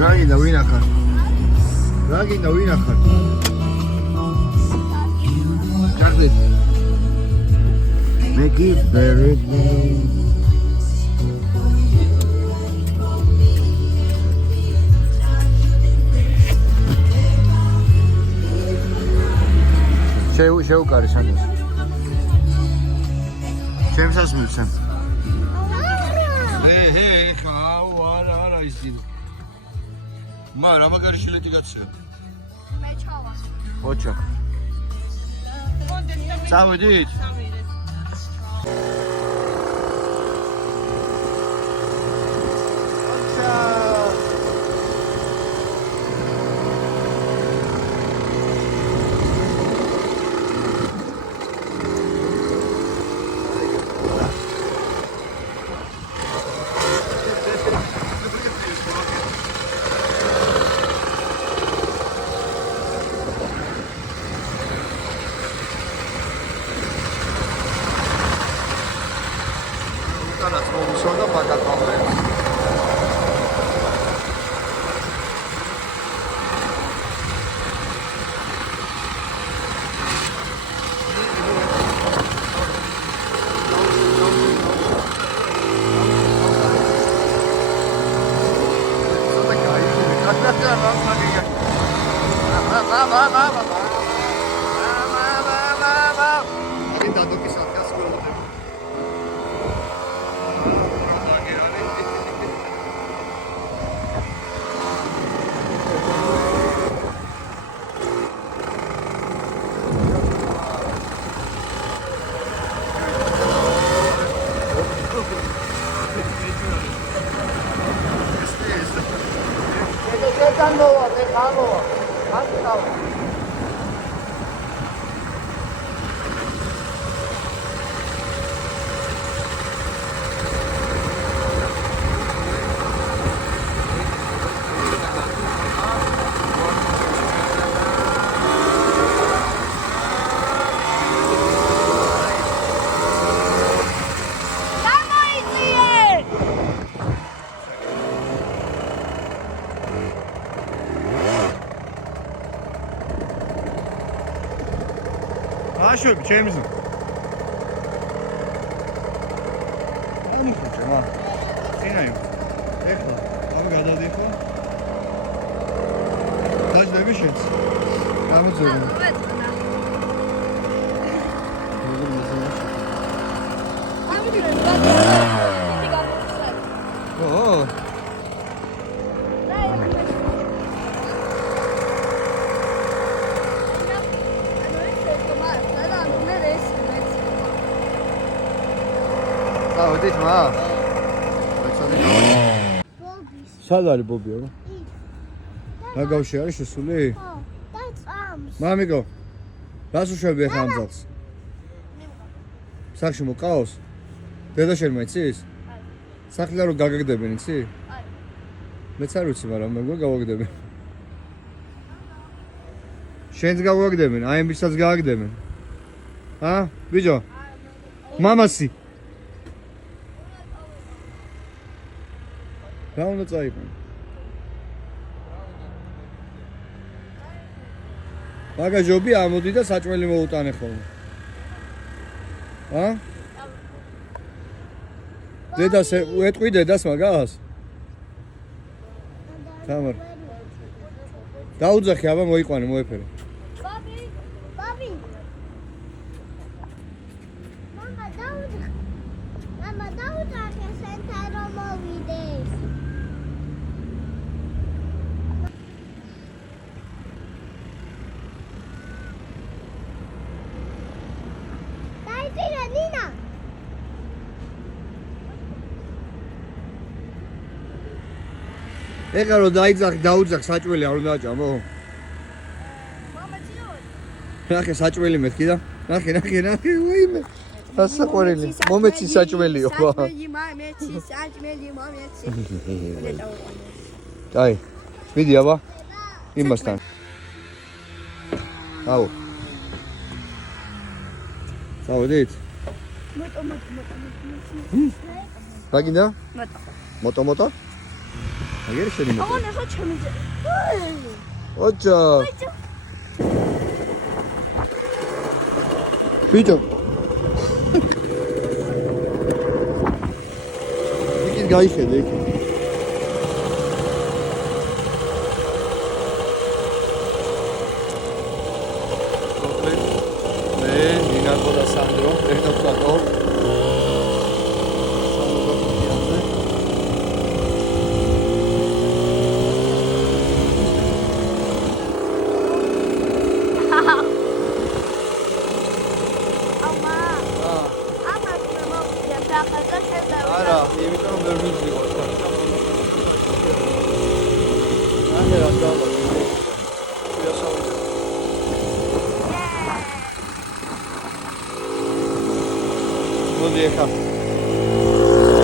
Ragina winakar. Ragina winakar. Cardi. Make it very good. შეუკარი სანდეს. ჩემსაც მიცემ. არა ისი. მარა მაგარი შილეთი გაცე. მე ჩავა. ოჩა. წავედით? Aşağı şeyimizin. Anı tutacağım ha. Sinayım. Ekla. Abi kadar değil mi? Kaç da bir şey. Tamam söyleyeyim. Oo. Saudit ma. Sal არის ბობი არა? რა გავში არის შესული? ხო, და წამს. მამიკო. რას უშვები ახლა ამ ძალს? სახში მოკავს? დედა შენ მაიცის? სახლიდან რო გაგაგდებენ, იცი? აი. მეც არ ვიცი, მაგრამ მე გავაგდებენ. შენც გავაგდებენ, აი ამისაც გააგდებენ. ჰა? ბიჭო. მამასი. რა უნდა წაიყენ? ბაგაჟობი ამოდი და საჭმელი მოუტანე ხოლმე. ჰა? დედას ეტყვი დედას მაგას? თამარ. დაუძახი აბა მოიყვანე მოეფერე. ბაბი, ბაბი. მამა დაუძახე სენთა რომ მოვიდეს. დაიწირე ნინა. ეხლა რომ დაუძახ საჭველი არ უნდა აჭამო? მამა ძიოდ. ნახე საჭველი მეთქი და ნახე ვაიმე სასაყვარელი მომეცი საჭველიო ბა მომეცი საჭველი მომეცი აი მიდი აბა იმასთან აუ წავედით რა გინდა? მოტო. მოტო? აგერ შენი მოტო. აღარ ახლა ჩემიძე. ოჯა. ბიჭო. იქით გაიხედე იქ. მე ნინაკო და სანდრო ერთად ვაკავ. არა, იმიტომ რომ ვერ მივიღო.